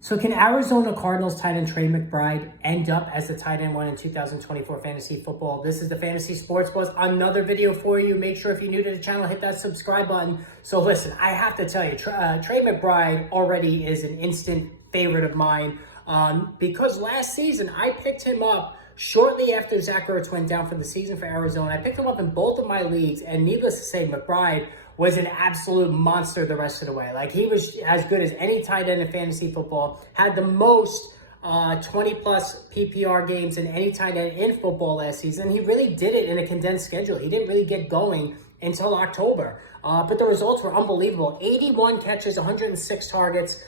So can Arizona Cardinals tight end Trey McBride end up as the tight end one in 2024 fantasy football? This is the Fantasy Sports Buzz. Another video for you. Make sure if you're new to the channel, hit that subscribe button. So listen, I have to tell you, Trey McBride already is an instant favorite of mine because last season I picked him up shortly after Zach Ertz went down for the season for Arizona. I picked him up in both of my leagues, and needless to say, McBride was an absolute monster the rest of the way. Like, he was as good as any tight end in fantasy football, had the most 20-plus PPR games in any tight end in football last season. He really did it in a condensed schedule. He didn't really get going until October. But the results were unbelievable. 81 catches, 106 targets,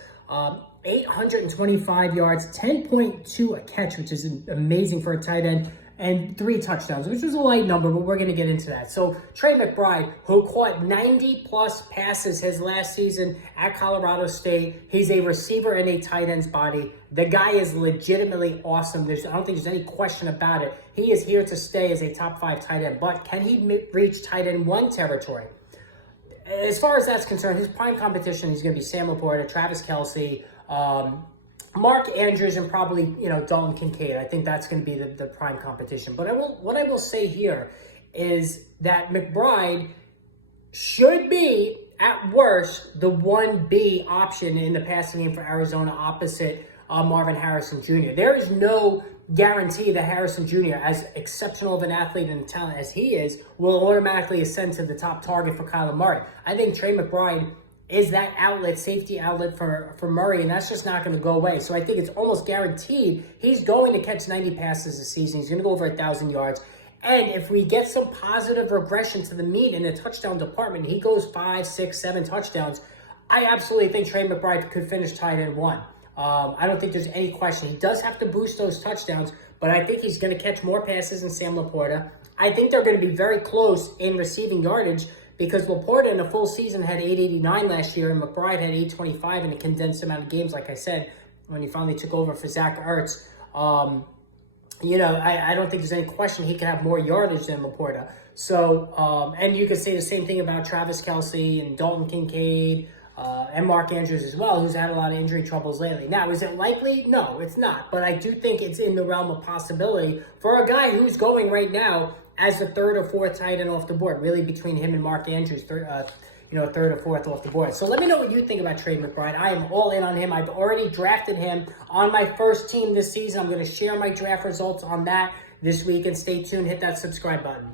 825 yards, 10.2 a catch, which is amazing for a tight end, and 3 touchdowns, which was a light number, but we're going to get into that. So Trey McBride, who caught 90-plus passes his last season at Colorado State, he's a receiver in a tight end's body. The guy is legitimately awesome. I don't think there's any question about it. He is here to stay as a top 5 tight end, but can he reach tight end 1 territory? As far as that's concerned, his prime competition is going to be Sam Laporta, Travis Kelce, Mark Andrews, and probably, Dalton Kincaid. I think that's going to be the prime competition. But what I will say here is that McBride should be, at worst, the 1B option in the passing game for Arizona opposite Marvin Harrison Jr. There is no guarantee that Harrison Jr., as exceptional of an athlete and talent as he is, will automatically ascend to the top target for Kyler Murray. I think Trey McBride is that outlet, safety outlet for Murray, and that's just not going to go away. So I think it's almost guaranteed he's going to catch 90 passes this season. He's going to go over 1,000 yards. And if we get some positive regression to the mean in the touchdown department, he goes 5, 6, 7 touchdowns, I absolutely think Trey McBride could finish tight end 1. I don't think there's any question. He does have to boost those touchdowns, but I think he's going to catch more passes than Sam Laporta. I think they're going to be very close in receiving yardage because Laporta in a full season had 889 last year, and McBride had 825 in a condensed amount of games, like I said, when he finally took over for Zach Ertz. I don't think there's any question he can have more yardage than Laporta. So, and you could say the same thing about Travis Kelce and Dalton Kincaid, and Mark Andrews as well, who's had a lot of injury troubles lately. Now, is it likely? No, it's not. But I do think it's in the realm of possibility for a guy who's going right now as the 3rd or 4th tight end off the board, really between him and Mark Andrews, 3rd or 4th off the board. So let me know what you think about Trey McBride. I am all in on him. I've already drafted him on my first team this season. I'm going to share my draft results on that this week, and stay tuned. Hit that subscribe button.